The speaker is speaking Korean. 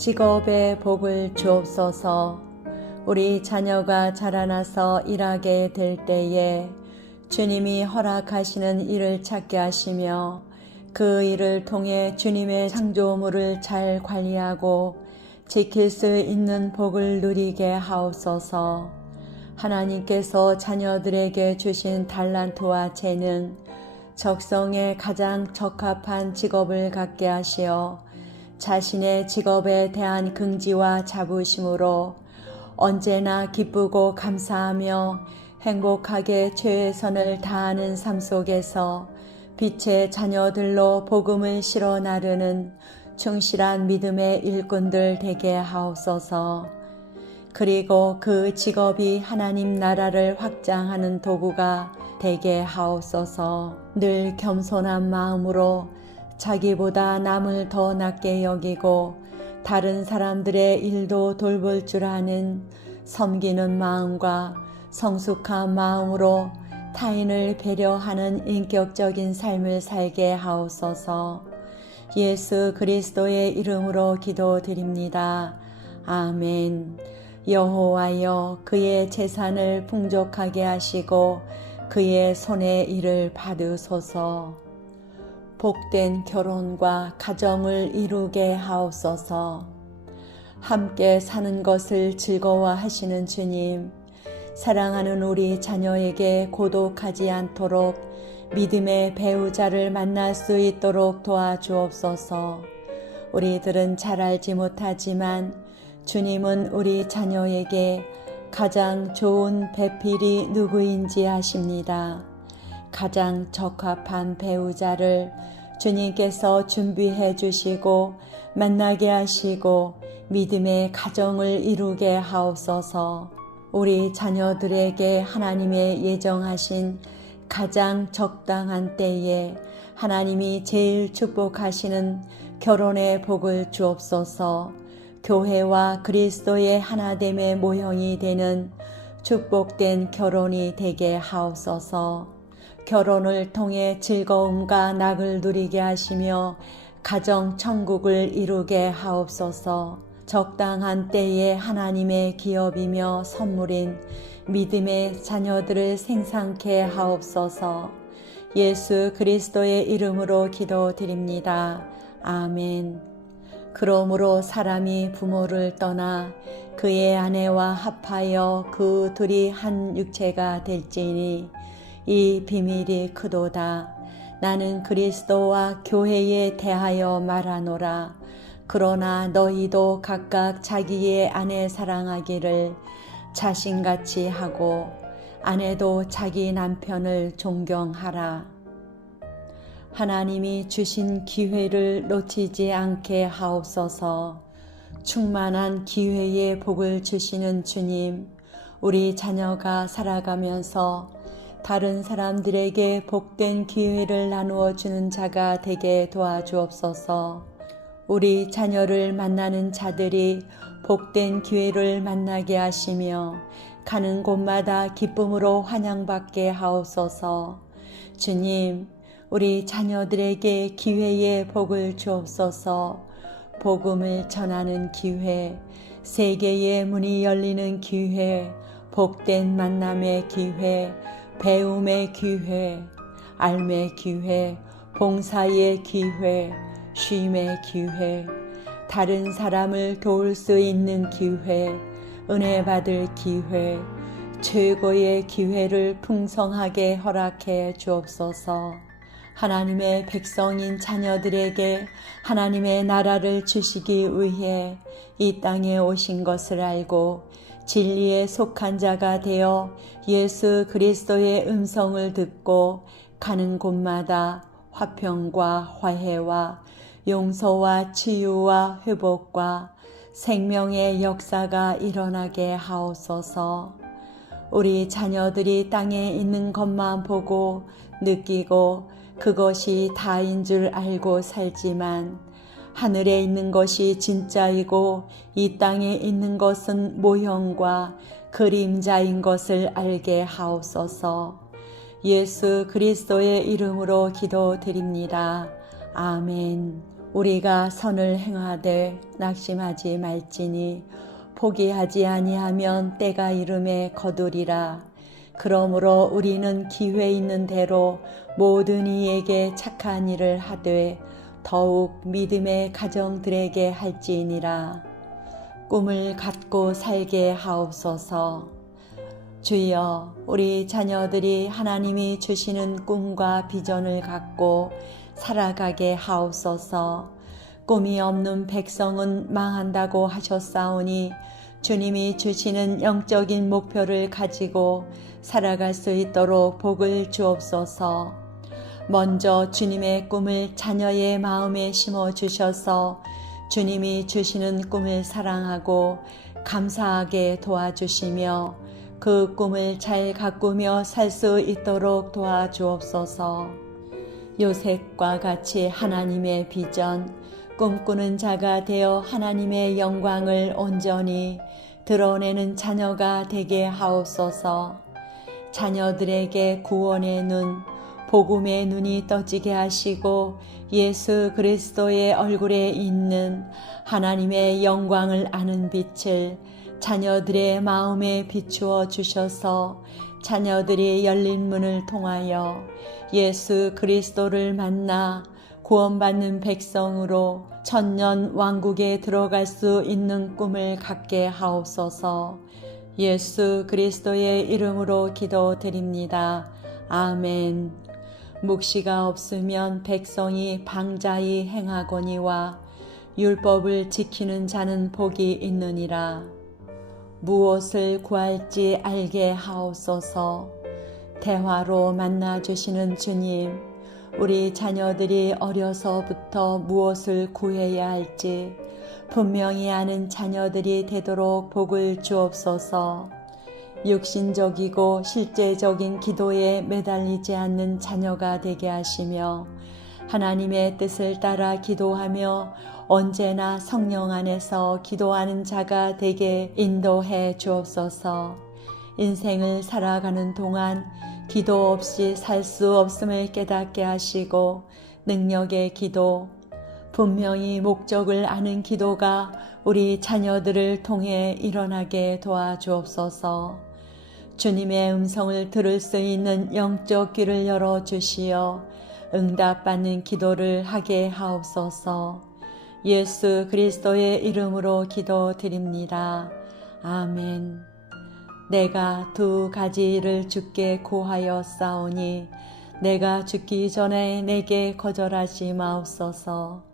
직업의 복을 주옵소서. 우리 자녀가 자라나서 일하게 될 때에 주님이 허락하시는 일을 찾게 하시며 그 일을 통해 주님의 창조물을 잘 관리하고 지킬 수 있는 복을 누리게 하옵소서. 하나님께서 자녀들에게 주신 달란트와 재능, 적성에 가장 적합한 직업을 갖게 하시어 자신의 직업에 대한 긍지와 자부심으로 언제나 기쁘고 감사하며 행복하게 최선을 다하는 삶 속에서 빛의 자녀들로 복음을 실어 나르는 충실한 믿음의 일꾼들 되게 하옵소서. 그리고 그 직업이 하나님 나라를 확장하는 도구가 되게 하옵소서. 늘 겸손한 마음으로 자기보다 남을 더 낮게 여기고 다른 사람들의 일도 돌볼 줄 아는 섬기는 마음과 성숙한 마음으로 타인을 배려하는 인격적인 삶을 살게 하옵소서. 예수 그리스도의 이름으로 기도드립니다. 아멘. 여호와여 그의 재산을 풍족하게 하시고 그의 손의 일을 받으소서. 복된 결혼과 가정을 이루게 하옵소서. 함께 사는 것을 즐거워하시는 주님, 사랑하는 우리 자녀에게 고독하지 않도록 믿음의 배우자를 만날 수 있도록 도와주옵소서. 우리들은 잘 알지 못하지만 주님은 우리 자녀에게 가장 좋은 배필이 누구인지 아십니다. 가장 적합한 배우자를 주님께서 준비해 주시고 만나게 하시고 믿음의 가정을 이루게 하옵소서 우리 자녀들에게 하나님의 예정하신 가장 적당한 때에 하나님이 제일 축복하시는 결혼의 복을 주옵소서 교회와 그리스도의 하나됨의 모형이 되는 축복된 결혼이 되게 하옵소서. 결혼을 통해 즐거움과 낙을 누리게 하시며 가정 천국을 이루게 하옵소서. 적당한 때에 하나님의 기업이며 선물인 믿음의 자녀들을 생산케 하옵소서. 예수 그리스도의 이름으로 기도드립니다. 아멘. 그러므로 사람이 부모를 떠나 그의 아내와 합하여 그 둘이 한 육체가 될지니 이 비밀이 크도다. 나는 그리스도와 교회에 대하여 말하노라. 그러나 너희도 각각 자기의 아내 사랑하기를 자신같이 하고 아내도 자기 남편을 존경하라. 하나님이 주신 기회를 놓치지 않게 하옵소서 충만한 기회의 복을 주시는 주님, 우리 자녀가 살아가면서 다른 사람들에게 복된 기회를 나누어 주는 자가 되게 도와주옵소서. 우리 자녀를 만나는 자들이 복된 기회를 만나게 하시며 가는 곳마다 기쁨으로 환영받게 하옵소서. 주님, 우리 자녀들에게 기회의 복을 주옵소서. 복음을 전하는 기회, 세계의 문이 열리는 기회, 복된 만남의 기회, 배움의 기회, 알매 기회, 봉사의 기회, 쉼의 기회, 다른 사람을 도울 수 있는 기회, 은혜 받을 기회, 최고의 기회를 풍성하게 허락해 주옵소서. 하나님의 백성인 자녀들에게 하나님의 나라를 주시기 위해 이 땅에 오신 것을 알고 진리에 속한 자가 되어 예수 그리스도의 음성을 듣고 가는 곳마다 화평과 화해와 용서와 치유와 회복과 생명의 역사가 일어나게 하옵소서. 우리 자녀들이 땅에 있는 것만 보고 느끼고 그것이 다인 줄 알고 살지만 하늘에 있는 것이 진짜이고 이 땅에 있는 것은 모형과 그림자인 것을 알게 하옵소서. 예수 그리스도의 이름으로 기도드립니다. 아멘. 우리가 선을 행하되 낙심하지 말지니 포기하지 아니하면 때가 이름에 거두리라. 그러므로 우리는 기회 있는 대로 모든 이에게 착한 일을 하되 더욱 믿음의 가정들에게 할지니라. 꿈을 갖고 살게 하옵소서. 주여, 우리 자녀들이 하나님이 주시는 꿈과 비전을 갖고 살아가게 하옵소서. 꿈이 없는 백성은 망한다고 하셨사오니 주님이 주시는 영적인 목표를 가지고 살아갈 수 있도록 복을 주옵소서. 먼저 주님의 꿈을 자녀의 마음에 심어 주셔서 주님이 주시는 꿈을 사랑하고 감사하게 도와주시며 그 꿈을 잘 가꾸며 살 수 있도록 도와주옵소서. 요셉과 같이 하나님의 비전, 꿈꾸는 자가 되어 하나님의 영광을 온전히 드러내는 자녀가 되게 하옵소서. 자녀들에게 구원의 눈, 복음의 눈이 떠지게 하시고 예수 그리스도의 얼굴에 있는 하나님의 영광을 아는 빛을 자녀들의 마음에 비추어 주셔서 자녀들이 열린 문을 통하여 예수 그리스도를 만나 구원받는 백성으로 천년 왕국에 들어갈 수 있는 꿈을 갖게 하옵소서 예수 그리스도의 이름으로 기도드립니다. 아멘. 묵시가 없으면 백성이 방자히 행하거니와 율법을 지키는 자는 복이 있느니라. 무엇을 구할지 알게 하옵소서. 대화로 만나 주시는 주님, 우리 자녀들이 어려서부터 무엇을 구해야 할지 분명히 아는 자녀들이 되도록 복을 주옵소서. 육신적이고 실제적인 기도에 매달리지 않는 자녀가 되게 하시며 하나님의 뜻을 따라 기도하며 언제나 성령 안에서 기도하는 자가 되게 인도해 주옵소서. 인생을 살아가는 동안 기도 없이 살 수 없음을 깨닫게 하시고 능력의 기도, 분명히 목적을 아는 기도가 우리 자녀들을 통해 일어나게 도와주옵소서. 주님의 음성을 들을 수 있는 영적 귀를 열어 주시어 응답받는 기도를 하게 하옵소서. 예수 그리스도의 이름으로 기도드립니다. 아멘. 내가 두 가지를 주께 고하여 싸우니 내가 죽기 전에 내게 거절하지 마옵소서.